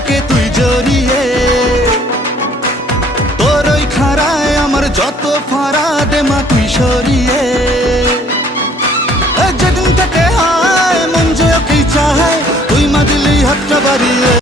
বুকে তুই জড়িয়ে। তোর ওই খাড়ায় আমার যত ফাড়া দে মা তুই সরিয়ে। যেদিন থেকে হয় মন যে ওকেই চায়, তুই মা দিলেই হাতটা বাড়িয়ে।